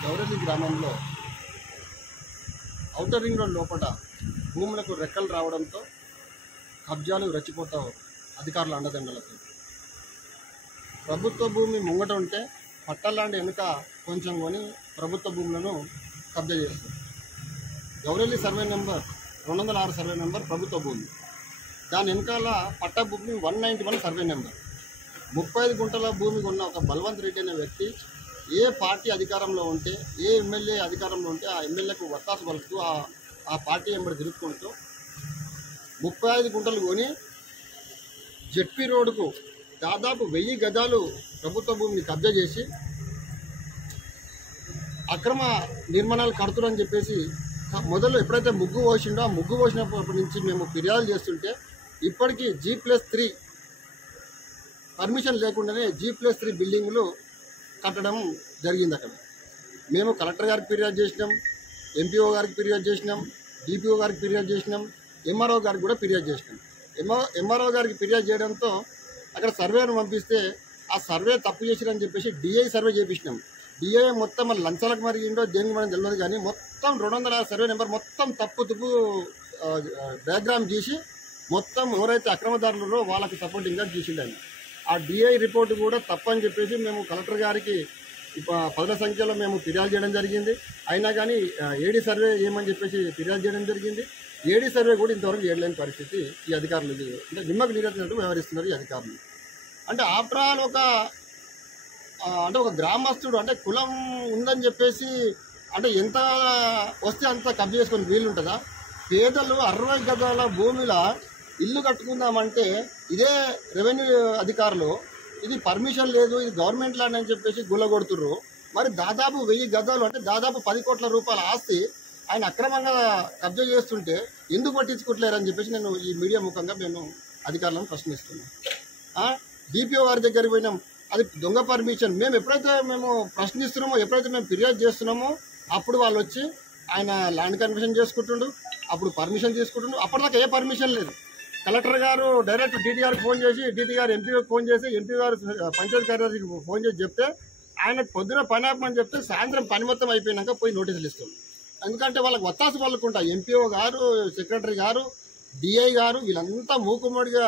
గౌరలి గ్రామంలో outer ring road లోపల భూములకు రెక్కలు రావడంతో కబ్జాలు రెచ్చిపోతావు అధికారుల అండదండలతో. ప్రభుత్వ భూమి ముంగట ఉంటే పట్టలాంటి వెనుక కొంచెం కొని ప్రభుత్వ భూములను కబ్జా చేస్తారు. గౌరలి సర్వే నెంబర్ 206 సర్వే నెంబర్ ప్రభుత్వ భూమి. దాని వెనకాల పట్ట భూమి 191 సర్వే నెంబర్. 35 గుంటల భూమి ఉన్న ఒక బల్వంత్ రెడ్డి అనే వ్యక్తి ఏ పార్టీ అధికారంలో ఉంటే, ఏ ఎమ్మెల్యే అధికారంలో ఉంటే ఆ ఎమ్మెల్యేకు వత్తాసు పలుకుతూ ఆ పార్టీ వెంబడి తిరుగుకుంటూ 35 గుంటలు కొని జెడ్పీ రోడ్డుకు దాదాపు 1000 గజాలు ప్రభుత్వ భూమిని కబ్జా చేసి అక్రమ నిర్మాణాలు కడుతున్నారని చెప్పేసి మొదలు ఎప్పుడైతే ముగ్గు పోసిండో ఆ ముగ్గు పోసినప్పటి నుంచి మేము ఫిర్యాదులు చేస్తుంటే ఇప్పటికీ G+3 పర్మిషన్ లేకుండానే G+3 బిల్డింగులు కట్టడం జరిగింది. అక్కడ మేము కలెక్టర్ గారికి ఫిర్యాదు చేసినాం, ఎంపీఓ గారికి ఫిర్యాదు చేసినాం, డిపిఓ గారికి ఫిర్యాదు చేసినాం, ఎంఆర్ఓ గారికి కూడా ఫిర్యాదు చేసినాం. ఎంఆర్ఓ గారికి ఫిర్యాదు చేయడంతో అక్కడ సర్వేను పంపిస్తే ఆ సర్వే తప్పు చేసిరని చెప్పేసి డిఐ సర్వే చేపించినాం. డిఐ మొత్తం మన లంచాలకు మరిగిండో దేనికి మనం తెలియదు కానీ మొత్తం 206 సర్వే నెంబర్ మొత్తం తప్పు డయాగ్రామ్ గీసి మొత్తం ఎవరైతే అక్రమదారులు వాళ్ళకి సపోర్టింగ్గా గీసిండని ఆ డిఐ రిపోర్టు కూడా తప్పని చెప్పేసి మేము కలెక్టర్ గారికి 10ల సంఖ్యలో మేము ఫిర్యాదు చేయడం జరిగింది. అయినా కానీ ఏడీ సర్వే ఏమని చెప్పేసి ఫిర్యాదు చేయడం జరిగింది. ఏడీ సర్వే కూడా ఇంతవరకు చేయలేని పరిస్థితి ఈ అధికారులు. అంటే నిమ్మకు నీరెత్తినట్టు వ్యవహరిస్తున్నారు ఈ అధికారులు. అంటే ఆఫ్టర్ ఆల్ ఒక గ్రామస్తుడు అంటే కులం ఉందని చెప్పేసి అంటే ఎంత వస్తే అంత కబ్జా చేసుకొని వీలుంటుందా? పేదలు 60 గజాల భూమిలో ఇల్లు కట్టుకుందామంటే ఇదే రెవెన్యూ అధికారులు ఇది పర్మిషన్ లేదు, ఇది గవర్నమెంట్ ల్యాండ్ అని చెప్పేసి గుల్లగొడుతుర్రు. మరి దాదాపు 1000 గజాలు అంటే దాదాపు 10 కోట్ల రూపాయల ఆస్తి ఆయన అక్రమంగా కబ్జా చేస్తుంటే ఎందుకు పట్టించుకోవట్లేరని చెప్పేసి నేను ఈ మీడియా ముఖంగా నేను అధికారులను ప్రశ్నిస్తున్నాను. డిపిఓ గారి దగ్గరికి పోయినాం, అది దొంగ పర్మిషన్. ఎప్పుడైతే మేము ప్రశ్నిస్తున్నామో, ఎప్పుడైతే మేము ఫిర్యాదు చేస్తున్నామో అప్పుడు వాళ్ళు వచ్చి ఆయన ల్యాండ్ కన్వర్షన్ చేసుకుంటుండు, అప్పుడు పర్మిషన్ తీసుకుంటుండు. అప్పటిదాకా ఏ పర్మిషన్ లేదు. కలెక్టర్ గారు డైరెక్ట్ డీటీ గారికి ఫోన్ చేసి, డీటీ గారు ఎంపీకి ఫోన్ చేసి, ఎంపీ గారు పంచాయతీ కార్యదర్శికి ఫోన్ చేసి చెప్తే ఆయన పొద్దున పని ఆపమని చెప్తే సాయంత్రం పని మొత్తం అయిపోయినాక పోయి నోటీసులు ఇస్తాం. ఎందుకంటే వాళ్ళకి వత్తాసు పలుకుంటా ఎంపీఓ గారు, సెక్రటరీ గారు, డిఐ గారు వీళ్ళంతా మూకుమ్మడిగా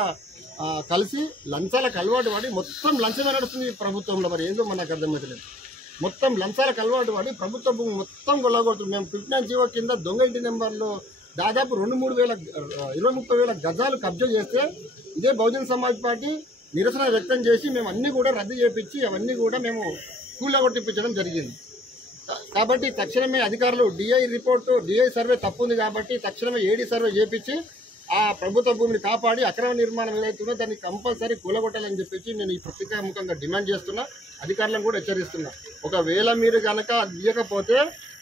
కలిసి లంచాలకు అలవాటు పడి మొత్తం లంచమే నడుస్తుంది ప్రభుత్వంలో. మరి ఏందో మనకు అర్థమవుతలేదు. మొత్తం లంచాలకు అలవాటు పడి ప్రభుత్వ భూమి మొత్తం కొల్లగొడుతుంది. మేము 59 జీవో కింద దొంగ ఇంటి నెంబర్లో దాదాపు 20-30 వేల గజాలు కబ్జా చేస్తే ఇదే బహుజన్ సమాజ్ పార్టీ నిరసన వ్యక్తం చేసి మేము అన్నీ కూడా రద్దు చేపించి అవన్నీ కూడా మేము కూలగొట్టిపించడం జరిగింది. కాబట్టి తక్షణమే అధికారులు డిఐ సర్వే తప్పు ఉంది కాబట్టి తక్షణమే ఏడీ సర్వే చేపించి ఆ ప్రభుత్వ భూమిని కాపాడి అక్రమ నిర్మాణం ఏదైతుందో దాన్ని కంపల్సరీ కూలగొట్టాలని చెప్పేసి నేను ఈ పత్రికాముఖంగా డిమాండ్ చేస్తున్నా. అధికారులను కూడా హెచ్చరిస్తున్నా. ఒకవేళ మీరు కనుక ఇవ్వకపోతే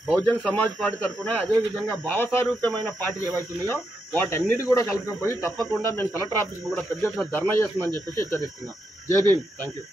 బహుజన్ సమాజ్ పార్టీ తరఫున అదేవిధంగా భావసారూప్యమైన పార్టీలు ఏవైతున్నాయో వాటన్నిటి కూడా కలపకపోయి తప్పకుండా మేము కలెక్టర్ ఆఫీస్ కూడా పెద్ద ఎత్తున ధర్నా చేస్తుందని చెప్పేసి హెచ్చరిస్తున్నాం. జై భీమ్. Thank you.